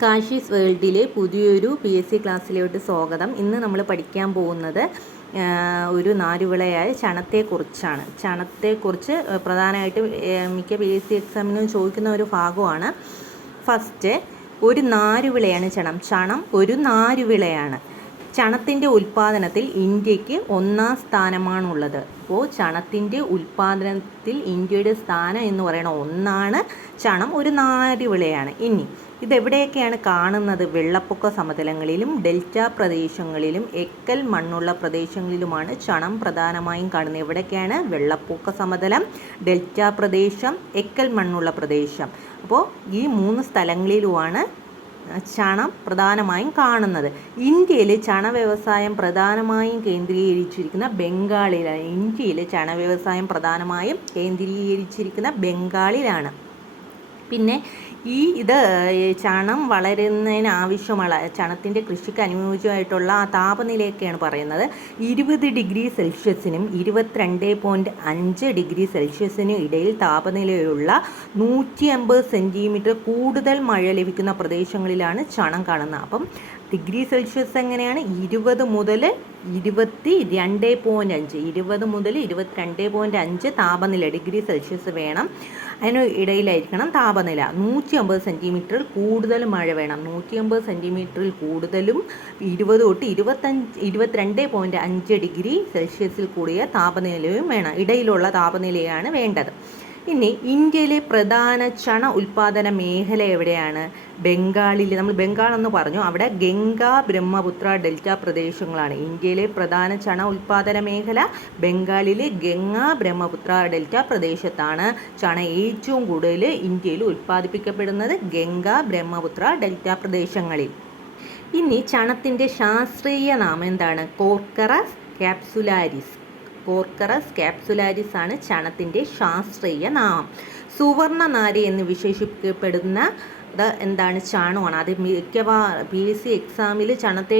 കാശീസ് വേൾഡിലെ പുതിയൊരു PSC ക്ലാസ്സിലോട്ട് സ്വാഗതം. ഇന്ന് നമ്മൾ പഠിക്കാൻ പോകുന്നത് ഒരു നാരുവിളയായ ചണത്തെക്കുറിച്ചാണ്. ചണത്തെക്കുറിച്ച് പ്രധാനമായിട്ടും മിക്ക PSC എക്സാമിനും ചോദിക്കുന്ന ഒരു ഭാഗമാണ്. ഫസ്റ്റ്, ഒരു നാരുവിളയാണ് ചണം. ചണം ഒരു നാരുവിളയാണ്. ചണത്തിൻ്റെ ഉൽപ്പാദനത്തിൽ ഇന്ത്യക്ക് 1ാം സ്ഥാനമാണുള്ളത്. അപ്പോൾ ചണത്തിൻ്റെ ഉൽപ്പാദനത്തിൽ ഇന്ത്യയുടെ സ്ഥാനം എന്ന് പറയുന്നത് 1ആണ്. ചണം ഒരു നാരുവിളയാണ്. ഇനി ഇതെവിടെയൊക്കെയാണ് കാണുന്നത്? വെള്ളപ്പൊക്ക സമതലങ്ങളിലും ഡെൽറ്റ പ്രദേശങ്ങളിലും എക്കൽ മണ്ണുള്ള പ്രദേശങ്ങളിലുമാണ് ചണം പ്രധാനമായും കാണുന്നത്. എവിടെയൊക്കെയാണ്? വെള്ളപ്പൊക്ക സമതലം, ഡെൽറ്റ പ്രദേശം, എക്കൽ മണ്ണുള്ള പ്രദേശം. അപ്പോൾ ഈ 3 സ്ഥലങ്ങളിലുമാണ് ചണം പ്രധാനമായും കാണുന്നത്. ഇന്ത്യയിൽ ചണ വ്യവസായം പ്രധാനമായും കേന്ദ്രീകരിച്ചിരിക്കുന്ന ബംഗാളിലാണ്. ഇന്ത്യയിൽ ചണ വ്യവസായം പ്രധാനമായും കേന്ദ്രീകരിച്ചിരിക്കുന്ന ബംഗാളിലാണ്. പിന്നെ ഇത് ചണം വളരുന്നതിന് ആവശ്യമുള്ള ചണത്തിൻ്റെ കൃഷിക്ക് അനുയോജ്യമായിട്ടുള്ള ആ താപനിലയൊക്കെയാണ് പറയുന്നത്. 20 ഡിഗ്രി സെൽഷ്യസിനും 22.5 ഡിഗ്രി സെൽഷ്യസിനും ഇടയിൽ താപനിലയുള്ള 150 സെൻറ്റിമീറ്റർ കൂടുതൽ മഴ ലഭിക്കുന്ന പ്രദേശങ്ങളിലാണ് ചണം കാണുന്നത്. അപ്പം ഡിഗ്രി സെൽഷ്യസ് എങ്ങനെയാണ്? 20 മുതൽ 22.5 20 മുതൽ 22.5 താപനില ഡിഗ്രി സെൽഷ്യസ് വേണം. അതിന് ഇടയിലായിരിക്കണം താപനില. 150 സെൻറ്റിമീറ്ററിൽ കൂടുതൽ മഴ വേണം. 150 സെൻറ്റിമീറ്ററിൽ കൂടുതലും 20 തൊട്ട് 22.5 ഡിഗ്രി സെൽഷ്യസിൽ കൂടിയ താപനിലയും വേണം. ഇടയിലുള്ള താപനിലയാണ് വേണ്ടത്. ഇനി ഇന്ത്യയിലെ പ്രധാന ചണ ഉൽപ്പാദന മേഖല എവിടെയാണ്? ബംഗാളിൽ. നമ്മൾ ബംഗാൾ എന്ന് പറഞ്ഞു. അവിടെ ഗംഗ, ബ്രഹ്മപുത്ര, ഡെൽറ്റ പ്രദേശങ്ങളാണ്. ഇന്ത്യയിലെ പ്രധാന ചണ ഉൽപ്പാദന മേഖല ബംഗാളിലെ ഗംഗ, ബ്രഹ്മപുത്ര, ഡെൽറ്റ പ്രദേശത്താണ്. ചണ ഏറ്റവും കൂടുതൽ ഇന്ത്യയിൽ ഉൽപ്പാദിപ്പിക്കപ്പെടുന്നത് ഗംഗ, ബ്രഹ്മപുത്ര, ഡെൽറ്റ പ്രദേശങ്ങളിൽ. ഇനി ചണത്തിൻ്റെ ശാസ്ത്രീയ നാമം എന്താണ്? കോർക്കറസ് ക്യാപ്സുലാരിസ്. കോർക്കറസ് ക്യാപ്സുലാരിസ് ആണ് ചണത്തിൻ്റെ ശാസ്ത്രീയ നാമം. സുവർണ നാരി എന്ന് വിശേഷിപ്പിക്കപ്പെടുന്ന എന്താണ്? ചണമാണ്. അത് മിക്കവാറും PSC എക്സാമിൽ ചണത്തെ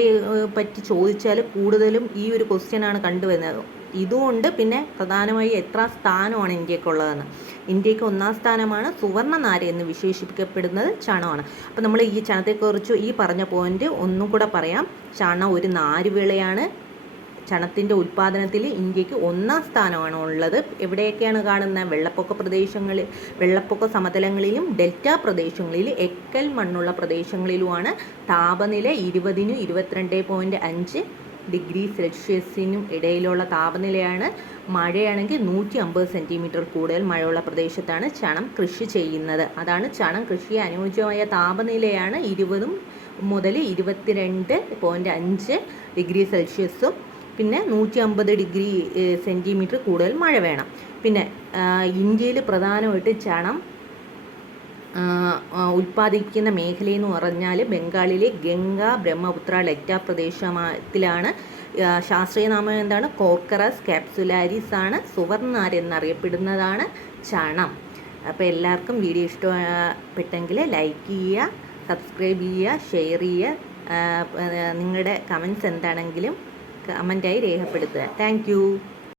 പറ്റി ചോദിച്ചാൽ കൂടുതലും ഈ ഒരു ക്വസ്റ്റ്യനാണ് കണ്ടുവരുന്നത്. ഇതുകൊണ്ട് പിന്നെ പ്രധാനമായി എത്ര സ്ഥാനമാണ് ഇന്ത്യക്കുള്ളതെന്ന്. ഇന്ത്യക്ക് 1ാം സ്ഥാനമാണ്. സുവർണ നാരി എന്ന് വിശേഷിപ്പിക്കപ്പെടുന്നത് ചണമാണ്. അപ്പോൾ നമ്മൾ ഈ ചണത്തെക്കുറിച്ച് ഈ പറഞ്ഞ പോയിന്റ് ഒന്നും കൂടെ പറയാം. ചണം ഒരു നാരുവിളയാണ്. ചണത്തിൻ്റെ ഉൽപ്പാദനത്തിൽ ഇന്ത്യക്ക് 1ാം സ്ഥാനമാണ് ഉള്ളത്. എവിടെയൊക്കെയാണ് കാണുന്നത്? വെള്ളപ്പൊക്ക പ്രദേശങ്ങളിൽ, വെള്ളപ്പൊക്ക സമതലങ്ങളിലും ഡെൽറ്റ പ്രദേശങ്ങളിലും എക്കൽ മണ്ണുള്ള പ്രദേശങ്ങളിലുമാണ്. താപനില 20നും 22.5 ഡിഗ്രി സെൽഷ്യസിനും ഇടയിലുള്ള താപനിലയാണ്. മഴയാണെങ്കിൽ 150 സെൻറ്റിമീറ്റർ കൂടുതൽ മഴയുള്ള പ്രദേശത്താണ് ചണം കൃഷി ചെയ്യുന്നത്. അതാണ് ചണം കൃഷിയെ അനുയോജ്യമായ താപനിലയാണ് 20 മുതൽ 22.5 ഡിഗ്രി സെൽഷ്യസും പിന്നെ 150 ഡിഗ്രി സെൻറ്റിമീറ്റർ കൂടുതൽ മഴ വേണം. പിന്നെ ഇന്ത്യയിൽ പ്രധാനമായിട്ട് ചണം ഉൽപ്പാദിപ്പിക്കുന്ന മേഖലയെന്ന് പറഞ്ഞാൽ ബംഗാളിലെ ഗംഗ, ബ്രഹ്മപുത്ര, ഡെൽറ്റ പ്രദേശത്തിലാണ്. ശാസ്ത്രീയ നാമം എന്താണ്? കോർക്കറസ് ക്യാപ്സുലാരിസ് ആണ്. സുവർണനാരി എന്നറിയപ്പെടുന്നതാണ് ചണം. അപ്പോൾ എല്ലാവർക്കും വീഡിയോ ഇഷ്ടപ്പെട്ടെങ്കിൽ ലൈക്ക് ചെയ്യുക, സബ്സ്ക്രൈബ് ചെയ്യുക, ഷെയർ ചെയ്യുക. നിങ്ങളുടെ കമൻറ്റ്സ് എന്താണെങ്കിലും കമൻറ്റായി രേഖപ്പെടുത്തുക. Thank you.